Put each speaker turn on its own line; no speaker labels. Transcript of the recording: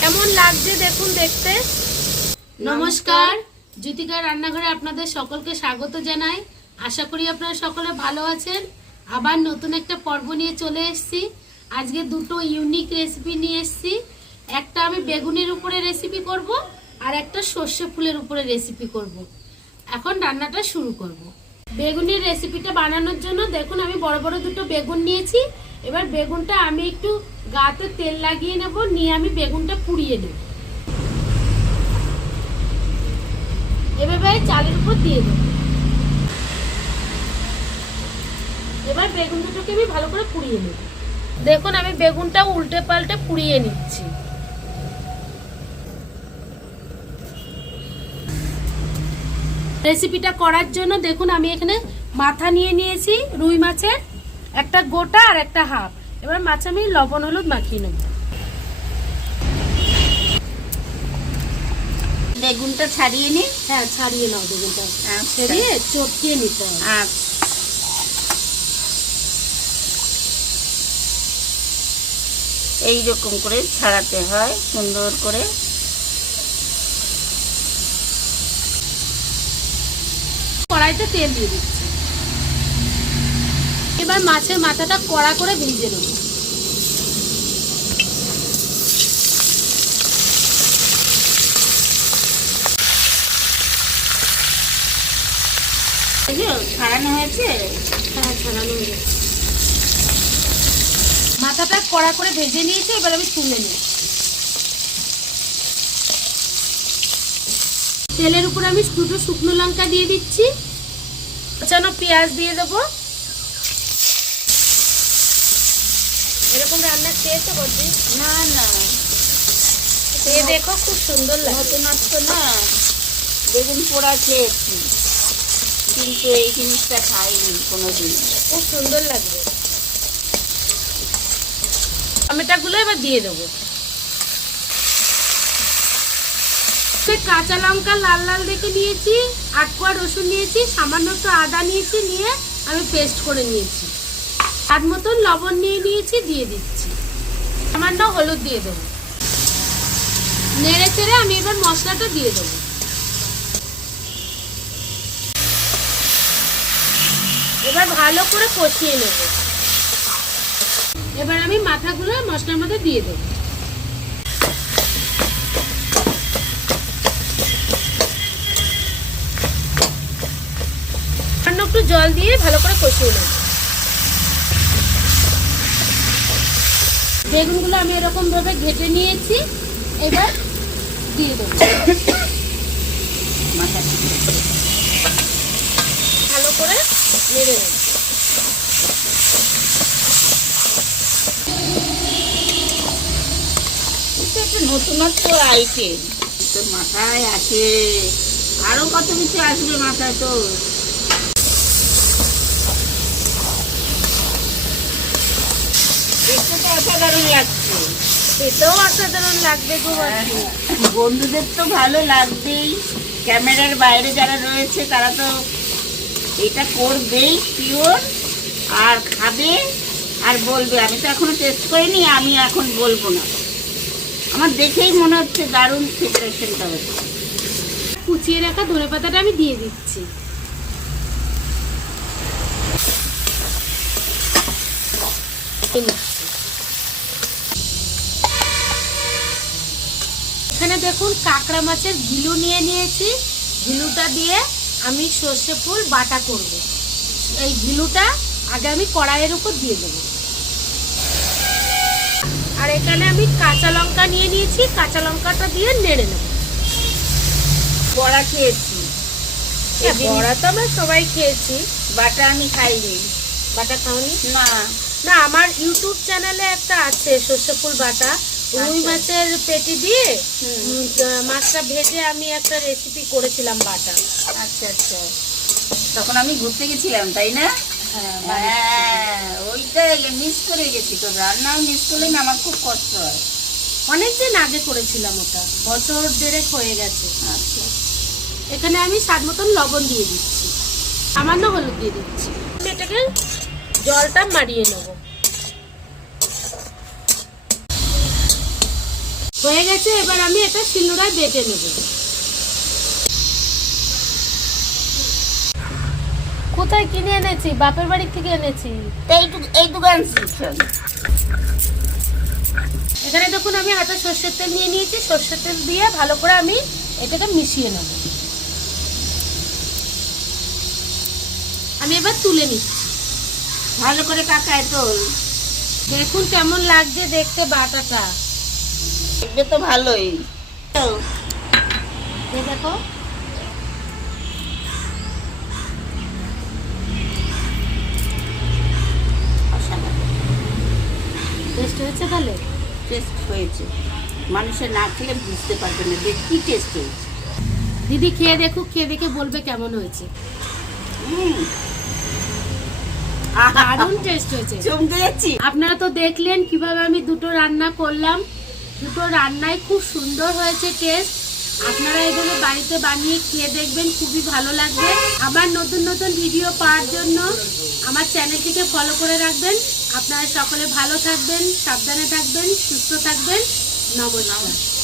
কেমন লাগছে দেখুন দেখতে? নমস্কার। জ্যোতিকা রান্নাঘরে আপনাদের সকলকে স্বাগত জানাই। আশা করি আপনারা সকলে ভালো আছেন। আবার নতুন একটা পর্ব নিয়ে চলে এসেছি। আজকে দুটো ইউনিক রেসিপি নিয়ে এসেছি। একটা আমি বেগুনের উপরে রেসিপি করব, আর একটা সর্ষে ফুলের উপরে রেসিপি করব। এখন রান্নাটা শুরু করব। বেগুনের রেসিপিটা বানানোর জন্য দেখুন, আমি বড় বড় দুটো বেগুন নিয়েছি। এবার বেগুনটা আমি একটু গাতে তেল লাগিয়ে নেব, নিয়ে আমি বেগুনটা পুড়িয়ে নেব। এভাবে চালের উপর দিয়ে দেবো। এবার বেগুন দুটোকে আমি ভালো করে পুড়িয়ে নেব। দেখুন, আমি বেগুনটা উল্টে পাল্টে পুড়িয়ে নিচ্ছি। রেসিপিটা করার জন্য দেখুন আমি এখানে মাথা নিয়ে নিয়েছি রুই মাছের একটা গোটা আর একটা হাফ। এবার মাছ আমি লবণ হলুদ মাখিয়ে নেব।
বেগুনটা ছাড়িয়ে নি
হ্যাঁ ছাড়িয়ে নাও বেগুনটা।
আচ্ছা।
ছাড়িয়ে চটকিয়ে নিতে হবে।
আর এই রকম করে ছাড়াতে হয় সুন্দর করে।
কড়াইতে তেল দিয়ে দিচ্ছি। এবার মাছের মাথাটা কড়া করে ভেজে নেব।
ছাড়ানো হয়েছে?
হ্যাঁ ছাড়ানো মাথাটা কড়া করে ভেজে নিয়েছি এবার আমি তুলে নিই তেলের উপর আমি দুটো শুকনো লঙ্কা দিয়ে দিচ্ছি। কুচানো পেঁয়াজ দিয়ে দেবো। এরকম রান্নার খেয়েছো বলছি
না না।
খেয়ে দেখো খুব সুন্দর লাগে।
নতুনত্ব না। বেগুন পোড়া খেয়েছি। কিন্তু এই জিনিসটা খাইনি কোনোদিন।
খুব সুন্দর লাগবে। আমি টমেটোগুলো এবার দিয়ে দেবো। কাঁচা লঙ্কা লাল লাল দেখে নিয়েছি, আট কোয়া রসুন নিয়েছি, সামান্য একটু আদা নিয়েছি, নিয়ে আমি পেস্ট করে নিয়েছি। স্বাদ মতন লবণ নিয়ে নিয়েছি, দিয়ে দিচ্ছি। সামান্য হলুদ দিয়ে দেবো। নেড়ে চেড়ে আমি এবার মশলাটা দিয়ে দেবো। এবার ভালো করে কষিয়ে নেব। এবার আমি মাথাগুলো মশলার মধ্যে দিয়ে দেবো। একটু জল দিয়ে ভালো করে কষিয়ে নেব। বেগুনগুলো আমি এরকম ভাবে ঘেটে নিয়েছি, এবার দিয়ে দেবো। ভালো করে নেড়ে নেব।
নতুনত্ব আইটেম তোর মাথায় আসে। আরও কত কিছু আসবে মাথায় তো দেখতে তো অসাধারণ লাগছে।
এটাও অসাধারণ লাগবে গো
বন্ধুদের তো ভালো লাগবেই। ক্যামেরার বাইরে যারা রয়েছে তারা তো এটা করবেই পিওর আর খাবে আর বলবে। আমি তো এখনও টেস্ট করিনি আমি এখন বলব না। আমার দেখেই মনে হচ্ছে দারুণ প্রিপারেশনটা হচ্ছে।
কুচিয়ে রাখা ধনে পাতাটা আমি দিয়ে দিচ্ছি। এখানে দেখুন কাঁকড়া মাছের গিলু নিয়ে নিয়েছি। গিলুটা দিয়ে আমি সর্ষে ফুল বাটা করব। এই গিলুটা আগে আমি কড়াইয়ের উপর দিয়ে দেবো। আর এখানে আমি কাঁচা লঙ্কা নিয়ে নিয়েছি কাঁচা লঙ্কাটা দিয়ে নেড়ে নেব।
বড়া খেয়েছি।
বড়া তো আমরা সবাই খেয়েছি
বাটা আমি খাইনি।
বাটা খাওনি?
না।
না আমার ইউটিউব চ্যানেলে একটা আছে সর্ষে ফুল বাটা। রুই
আচ্ছা।
মাছের পেটি দিয়ে মাছটা ভেজে আমি একটা রেসিপি করেছিলাম বাটা।
আচ্ছা আচ্ছা। তখন আমি ঘুরতে গেছিলাম তাই না?
হ্যাঁ,
হ্যাঁ মিস করে গেছি তো রান্নাও মিস করলে না আমার খুব কষ্ট হয়।
অনেকদিন আগে করেছিলাম ওটা বছর দেড়েক হয়ে গেছে।
আচ্ছা।
এখানে আমি স্বাদ মতন লবণ দিয়ে দিচ্ছি সামান্য হলুদ দিয়ে দিচ্ছি। এটাকে জলটা মারিয়ে নেব। হয়ে গেছে এবার আমি এটা শিলনোড়ায় বেটে নেব। কোথায় কিনে এনেছি? বাপের বাড়ি থেকে এনেছি।
আনছি শোন।
এখানে দেখুন আমি হাতে সর্ষের তেল নিয়ে নিয়েছি। সর্ষের তেল দিয়ে ভালো করে আমি এটাকে মিশিয়ে নেব। আমি এবার তুলে নিচ্ছি।
ভালো করে কাকায় তোল।
দেখুন কেমন লাগছে দেখতে বাটাটা।
দেখবে তো ভালোই।
দেখো। টেস্ট হয়েছে তাহলে?
টেস্ট হয়েছে। মানুষের না খেলে বুঝতে পারবে না যে কি টেস্ট হয়েছে।
দিদি খেয়ে দেখুক খেয়ে দেখে বলবে কেমন হয়েছে।
হুম।
দারুণ টেস্ট হয়েছে।
চমকে যাচ্ছি।
আপনারা তো দেখলেন কীভাবে আমি দুটো রান্না করলাম। দুটো রান্নাই খুব সুন্দর হয়েছে টেস্ট আপনারা এগুলো বাড়িতে বানিয়ে খেয়ে দেখবেন, খুবই ভালো লাগবে। আবার নতুন নতুন ভিডিও পাওয়ার জন্য আমার চ্যানেলটিকে ফলো করে রাখবেন। আপনারা সকলে ভালো থাকবেন, সাবধানে থাকবেন, সুস্থ থাকবেন। নমস্কার।